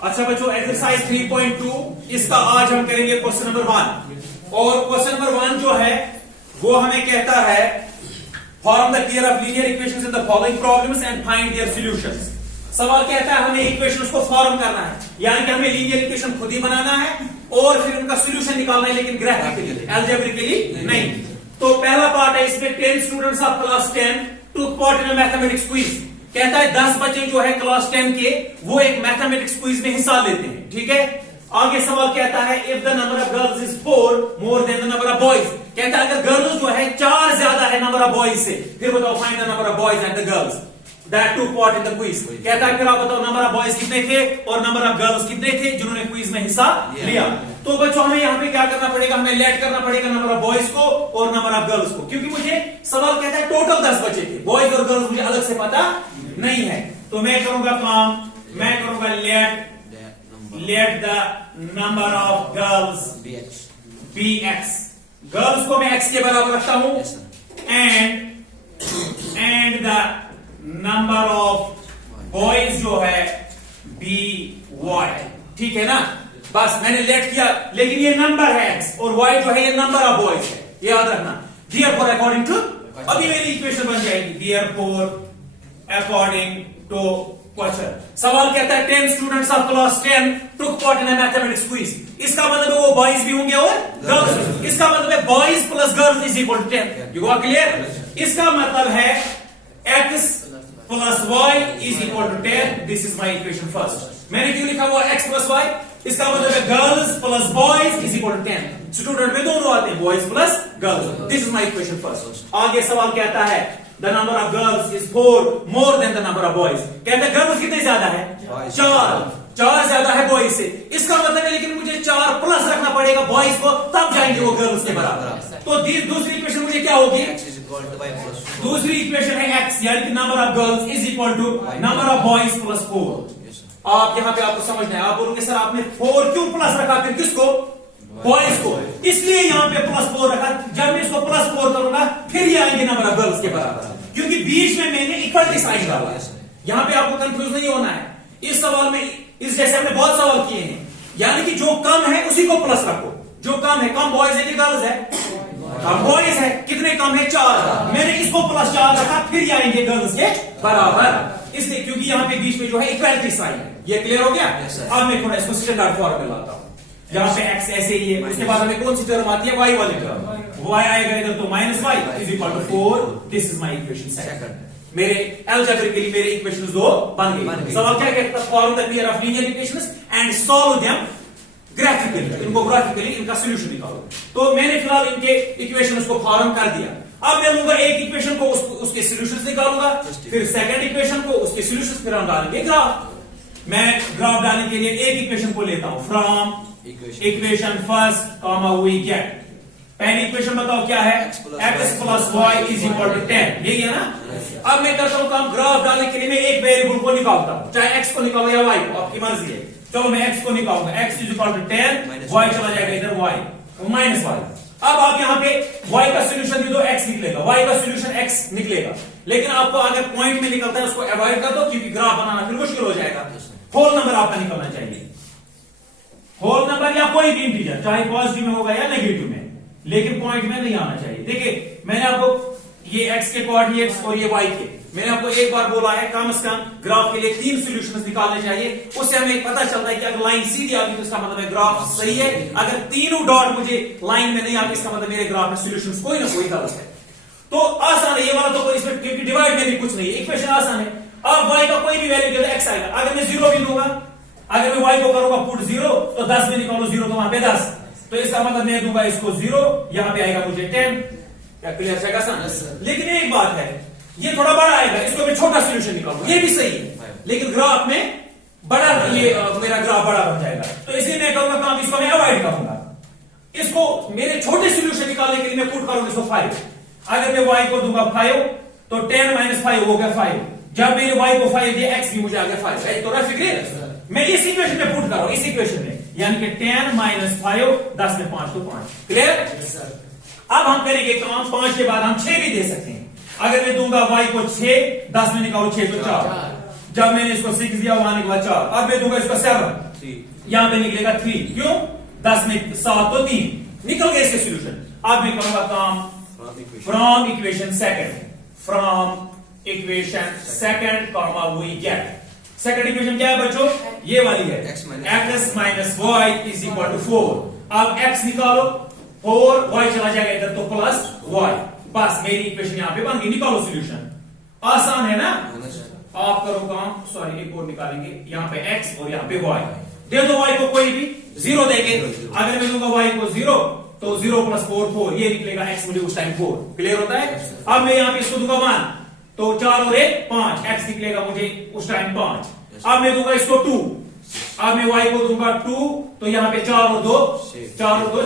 अच्छा बच्चों, एक्सरसाइज 3.2 इसका आज हम करेंगे क्वेश्चन नंबर 1। और क्वेश्चन नंबर 1 जो है वो हमें कहता है form the pair of linear equations in the following problems and find their solutions. सवाल कहता है हमें इक्वेशंस को फॉर्म करना है, यानी कि हमें लीनियर इक्वेशन खुद ही बनाना है और फिर उनका सॉल्यूशन निकालना है, लेकिन ग्राफिकली अलजेब्रिकली नहीं। तो पहला पार्ट है इसमें 10 students of class 10 took part in mathematics quiz. कहता है 10 बच्चे जो है क्लास 10 के वो एक मैथमेटिक्स क्विज में हिस्सा लेते हैं। ठीक है, आगे सवाल कहता है if the number of girls is 4 more than the number of boys. कहता है अगर गर्ल्स जो है 4 ज्यादा है नंबर ऑफ बॉयज से, फिर बताओ find the number of boys and the girls that took part in the quiz. कहता है फिर आप बताओ नंबर ऑफ बॉयज कितने थे और नंबर ऑफ गर्ल्स कितने थे जिन्होंने क्विज में हिस्सा लिया। तो बच्चों हमें यहाँ पे क्या करना पड़ेगा, हमें लेट करना पड़ेगा नंबर ऑफ बॉयज को और नंबर ऑफ गर्ल्स को, क्योंकि मुझे सवाल कहता है टोटल 10 बच्चे थे, बॉयज और गर्ल्स मुझे अलग से पता नहीं है। तो मैं करूंगा काम, मैं करूंगा let the number of girls be X. Girls को मैं एक्स के बराबर रखता हूं and the number of boys जो है बी वाई। ठीक है ना, बस मैंने लेट किया, लेकिन ये नंबर है एक्स और वाई जो है ये नंबर ऑफ बॉयज है, याद रखना। देयरफॉर अकॉर्डिंग टू, अभी मेरी इक्वेशन बन जाएगी देयरफॉर अकॉर्डिंग टू क्वेश्चन। सवाल कहता है 10 students of class 10 took part in a mathematics quiz. इसका मतलब है वो बॉयज भी होंगे और गर्ल्स। इसका मतलब है boys plus girls is equal to 10। You got clear? इसका मतलब है x plus y is equal to 10। This is my equation first. मैंने क्यों लिखा हुआ x प्लस y? इसका मतलब है girls plus boys is equal to 10। Student में दोनों आते हैं, boys plus girls. This is my equation first. आगे सवाल कहता है the number of girls is 4 more than the number of boys. कहते हैं गर्ल्स कितने ज्यादा है? 4 ज्यादा है बॉयज से। इसका मतलब है लेकिन मुझे 4 प्लस रखना पड़ेगा बॉयज को, तब जाएंगे वो गर्ल्स के बराबर। तो दूसरी इक्वेशन मुझे क्या होगी? दूसरी इक्वेशन है x, यानी कि number of girls is equal to number of boys plus 4। आप यहां पे आपको समझना है, आप बोलोगे सर आपने 4 क्यों प्लस रखा, फिर किसको? बॉयज को। इसलिए यहां पे प्लस 4 रखा, जब मैं इसको प्लस 4 करूंगा फिर ये आएंगे नंबर ऑफ गर्ल्स के बराबर, क्योंकि बीच में मैंने इक्वलिटी साइन डाला है। यहां पे आपको कंफ्यूज नहीं होना है। इस सवाल में इस जैसे हमने बहुत सवाल किए हैं, यानी कि जो कम है उसी को प्लस रखो। जो कम है, कम बॉयज है कि गर्ल्स है? कम बॉयज है। कितने कम है? 4। मैंने इसको प्लस 4 रखा, फिर ये आएंगे गर्ल्स के बराबर, इसलिए क्योंकि यहां पे बीच में जो है इक्वालिटी साइन है। ये क्लियर हो गया? अब मैं थोड़ा इसको स्टैंडर्ड फॉर्म में लाता हूं। यहां पे x ऐसे ही है, उसके बाद हमें कौन सी टर्म आती है? y वाली टर्म। y आएगा इधर तो minus y is equal to 4। This is my equation second. मेरे अलजेब्रिकली मेरे इक्वेशंस दो बन गई। सवाल क्या कहता है? Form the pair of linear equations and solve them graphically. इनको ग्राफिकली इनका सॉल्यूशन निकालो। तो मैंने फिलहाल इनके इक्वेशंस को फॉर्म कर दिया। अब मैं लूंगा एक इक्वेशन को, उसके सॉल्यूशंस निकालूंगा, फिर सेकंड इक्वेशन को, उसके सॉल्यूशंस, फिर हम डालेंगे ग्राफ। मैं ग्राफ डालने के लिए एक इक्वेशन को लेता हूं from equation first comma we get. पहली इक्वेशन बताओ क्या है? x plus Y is equal to 10। यही है ना? अब मैं करता हूं काम, ग्राफ डालने के लिए मैं एक वेरिएबल को निकालता हूं, चाहे x को निकालो या y को, आपकी मर्जी है। चलो मैं x को निकालूंगा, x is equal to 10, y चला जाएगा इधर y माइनस y। अब आप यहाँ पे y का सोल्यूशन दे दो, x निकलेगा, y का सोल्यूशन x निकलेगा। लेकिन आपको अगर पॉइंट में निकलता है उसको अवॉइड कर दो, क्योंकि ग्राफ बनाना फिर मुश्किल हो जाएगा। होल नंबर आपका निकलना चाहिए, होल नंबर या कोई भी इंटीजर, चाहे पॉजिटिव में होगा या नेगेटिव में, लेकिन पॉइंट में नहीं आना चाहिए। देखिए मैंने आपको ये x के कोऑर्डिनेट्स और ये y के, मैंने आपको एक बार बोला है कम से कम ग्राफ के लिए 3 सॉल्यूशंस निकालने चाहिए। उससे हमें पता चलता है कि अगर लाइन सीधी आ गई तो इसका मतलब है ग्राफ सही है। अगर तीनों डॉट मुझे लाइन में नहीं आ गए, इसका मतलब मेरे ग्राफ में सॉल्यूशंस कोई ना कोई गलत है। तो आसान है ये वाला, तो इसमें क्योंकि डिवाइड में भी कुछ नहीं है, इक्वेशन आसान है। अब y का कोई भी वैल्यू x आएगा। अगर मैं 0 भी दूंगा, अगर मैं y को करूंगा पुट 0, तो 10 में निकालो 0 तो वहां पे 10, तो इसका मतलब मैं दूंगा इसको 0, यहां पे आएगा मुझे 10। क्या क्लियर है? आसान। लेकिन एक बात है, ये थोड़ा बड़ा आएगा, इसको मैं छोटा सॉल्यूशन निकालूंगा, ये भी सही है, लेकिन ग्राफ में बड़ा, ये मेरा ग्राफ बड़ा बन जाएगा। तो इसलिए मैं करूंगा काम, इसको मैं अवॉइड करूंगा। इसको मेरे छोटे सॉल्यूशन निकालने के लिए मैं पुट करूंगा इसको 5। अगर मैं y को दूंगा 5, तो 10 माइनस 5 हो गया 5। जब मैंने y को 5 दिया, x भी मुझे आ गया 5। तो रफ क्लियर? मैं इस इक्वेशन में पुट कर रहा हूं, इस इक्वेशन में, यानी कि 10 माइनस 5, 10 में 5 तो 5। क्लियर? अब हम करेंगे काम, 5 के बाद हम 6 भी दे सकते हैं। अगर मैं दूंगा y को 6, 10 में निकालो 6 तो 4, जब मैंने इसको 6 दिया 1 के बाद 4, अब मैं दूंगा इसको 7, यहां पे निकलेगा 3, क्यों 10 में 7 तो 3 निकल गए इसके सॉल्यूशन। अब मैं करूंगा काम from equation second comma we get. Second equation क्या है बच्चों, ये वाली है, x minus Y is equal to 4। अब x निकालो, 4 y चला जाएगा इधर तो प्लस y, बस मेरी इक्वेशन यहां पे बन गई। निकालो सॉल्यूशन, आसान है ना। आप करो काम, सॉरी एक और निकालेंगे, यहां पे x और यहां पे y दे दो, y को कोई भी 0 देंगे। अगर मैं दूंगा y को 0 तो 0 प्लस 4 4, ये निकलेगा x मुझे उस टाइम 4, क्लियर होता है। अब मैं यहां पे इसको दूंगा 1 तो 4 और 1 5, x निकलेगा मुझे उस टाइम 5। अब मैं दूंगा इसको 2, अब मैं y को दूंगा 2 तो यहां पे 4 और 2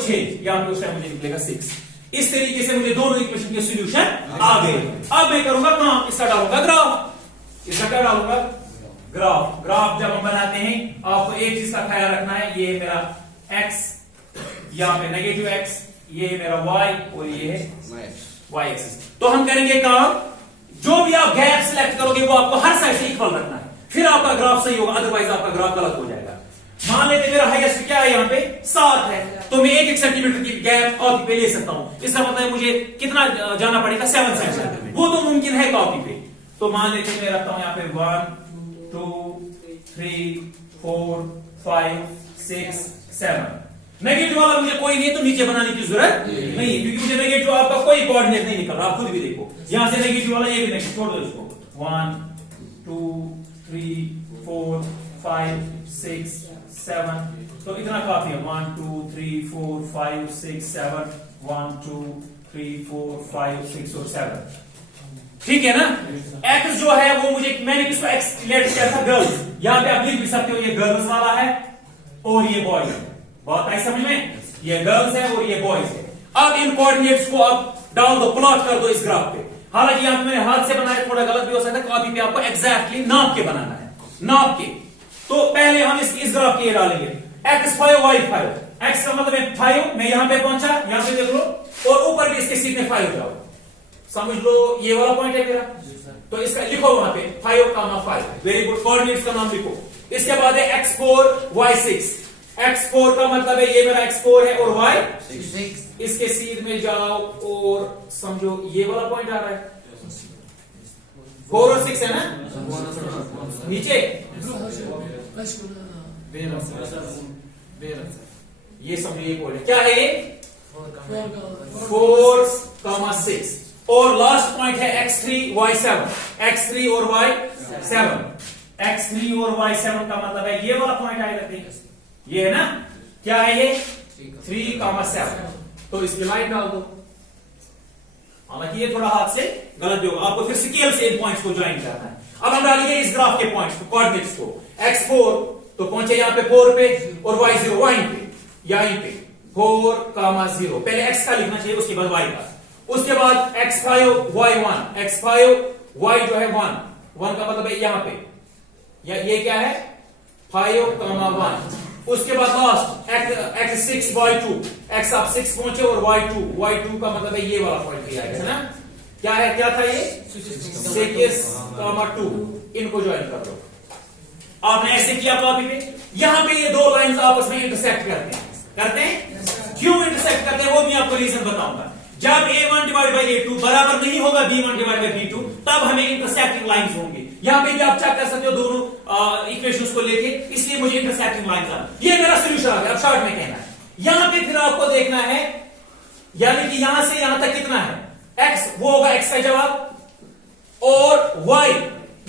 6, यहां पे उस टाइम मुझे निकलेगा 6। इस तरीके से मुझे दोनों इक्वेशन के सॉल्यूशन आ गए। अब मैं करूंगा काम, इसका डालूंगा ग्राफ। इसका क्या डालूंगा, ग्राफ जब हम बनाते हैं आपको एक चीज का ख्याल रखना है, ये मेरा x, यहां पे नेगेटिव x, ये मेरा y और ये है y एक्सिस। तो हम करेंगे काम, जो भी आप गैप सिलेक्ट करोगे वो आपको हर साइड से इक्वल रखना है, फिर आपका ग्राफ सही होगा, अदरवाइज आपका ग्राफ गलत हो जाएगा। मान लेते मेरा हाईएस्ट क्या है, यहाँ पे 7 है, तो मैं 1 सेंटीमीटर की गैप कॉपी पे ले सकता हूं। इसका मतलब मुझे कितना जाना पड़ेगा, 7 सेंटीमीटर, वो तो मुमकिन है कॉपी पे। तो मान लेते मैं रखता हूं यहाँ पे 1 2 3 4 5 6 7। नेगेटिव वाला मुझे कोई नहीं है तो नीचे बनाने की जरूरत नहीं है, क्योंकि मुझे नेगेटिव आपका कोई कोऑर्डिनेट नहीं निकल रहा, आप खुद भी देखो। यहां से नेगेटिव वाला ये भी नहीं, छोड़ दो इसको। 1 2 3 4 5 6 7, तो इतना काफी है। 1 2 3 4 5 6 7, 1 2 3 4 5 6 और 7, ठीक है ना। x जो है वो मुझे, मैंने किसको x लेट किया था, गर्ल्स। यहां पे आप लिख भी सकते हो ये गर्ल्स वाला है और ये बॉयज है, बात आई समझ में, ये गर्ल्स है और ये बॉयज है। अब इन कोऑर्डिनेट्स को आप डाल दो, प्लॉट कर दो इस ग्राफ पे। हालांकि यहां पे मैंने हाथ से बनाया, थोड़ा गलत भी हो सकता है, कॉपी पे आपको एग्जैक्टली नाप के बनाना है, नाप के। तो पहले हम इस ग्राफ के डालेंगे x5 y5, x का मतलब है 5, मैं यहां पे पहुंचा, यहां पे देख लो, और ऊपर भी इसके सीध में 5 हो जाओ, समझ लो ये वाला पॉइंट है मेरा, तो इसका लिखो वहां पे 5, वेरी गुड, कोऑर्डिनेट्स का नाम लिखो। इसके बाद है x4 y6, x4 का मतलब है ये मेरा x4 है और y6, इसके सीध में जाओ और समझो ये वाला पॉइंट आ रहा है, 4 और 6 है ना, नीचे ये समझो ये पॉइंट है, क्या है ये 4,6, और लास्ट पॉइंट है x3 y7, x3 और y7, x3 और y7 का मतलब है ये वाला पॉइंट आएगा, ये है ना, क्या है ये 3,7, तो इसकी लाइन डाल दो। हालांकि ये थोड़ा हाथ से गलत भी होगा, आपको फिर स्केल से इन पॉइंट्स को ज्वाइन करना है। अब हम डालेंगे इस ग्राफ के पॉइंट्स को, कोऑर्डिनेट्स को, x4 तो पहुंचे यहां पे 4 पे और y0 वहीं पे, यहीं पे 4,0, पहले x का लिखना चाहिए, उसके बाद y का, उसके बाद x5 y1, x5 y जो है 1 का मतलब है यहां पे, ये क्या है 5,1, उसके बाद लास्ट x6 y2, x आप 6 पहुंचे और y2 का मतलब है ये वाला पॉइंट भी आएगा, है ना, क्या है, क्या था ये 6,2, इनको ज्वाइन कर दो। आपने ऐसे किया कॉपी पे, यहां पे ये दो लाइंस आपस में इंटरसेक्ट करते हैं, क्यों इंटरसेक्ट करते हैं वो भी आपको रीजन बताऊंगा। जब a1 डिवाइड बाई a2 बराबर नहीं होगा b1 डिवाइड बाई b2, तब हमें इंटरसेक्टिंग लाइंस होंगे। यहां पे भी आप चेक कर सकते हो दोनों इक्वेशंस को लेके, इसलिए मुझे इंटरसेक्टिंग लाइंस आना, ये मेरा सोल्यूशन आ गया। अब शॉर्ट में कहना है, यहां पे फिर आपको देखना है, यानी कि यहां से यहां तक कितना है, x वो होगा x का जवाब, और y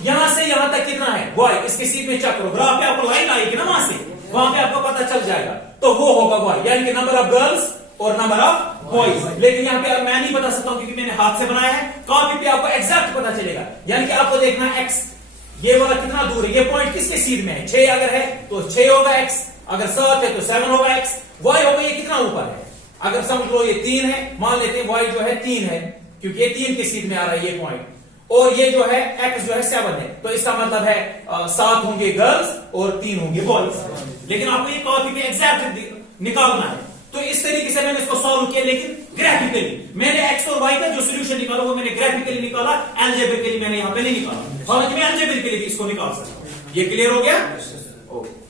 यहां से यहां तक कितना है y, इसके सीध में चेक करो, ग्राफ पे आपको लाइन आएगी ना वहां से, वहां पे आपको पता चल जाएगा, तो वो होगा y, यानी कि नंबर ऑफ गर्ल्स और नंबर ऑफ बॉयज। लेकिन यहां पे अब मैं नहीं बता सकता हूं क्योंकि मैंने हाथ से बनाया है, कॉपी पे आपको एग्जैक्ट पता चलेगा, यानी कि आपको देखना है x ये वाला कितना दूर है, ये पॉइंट किसके सीध में है, 6 अगर है तो 6 होगा x, अगर 7 है तो 7 होगा x, y होगा ये कितना ऊपर है, अगर समझ लो ये 3 है, मान लेते हैं y जो है 3 है, क्योंकि ये 3 के सीध में आ रहा है ये पॉइंट, और ये जो है x जो है 7 है, तो इसका मतलब है 7 होंगे गर्ल्स और 3 होंगे बॉयज। लेकिन आपको ये कॉपी पे एग्जैक्ट निकालना है, तो इस तरीके से मैंने इसको सॉल्व किया, लेकिन ग्राफिकली मैंने एक्स और वाई का जो सोल्यूशन निकाला वो मैंने ग्राफिकली निकाला, अलजेब्रिकली मैंने यहां पे नहीं निकाला। हालांकि मैं अलजेब्रिकली भी इसको निकाल सकता हूं। ये क्लियर हो गया? ओके।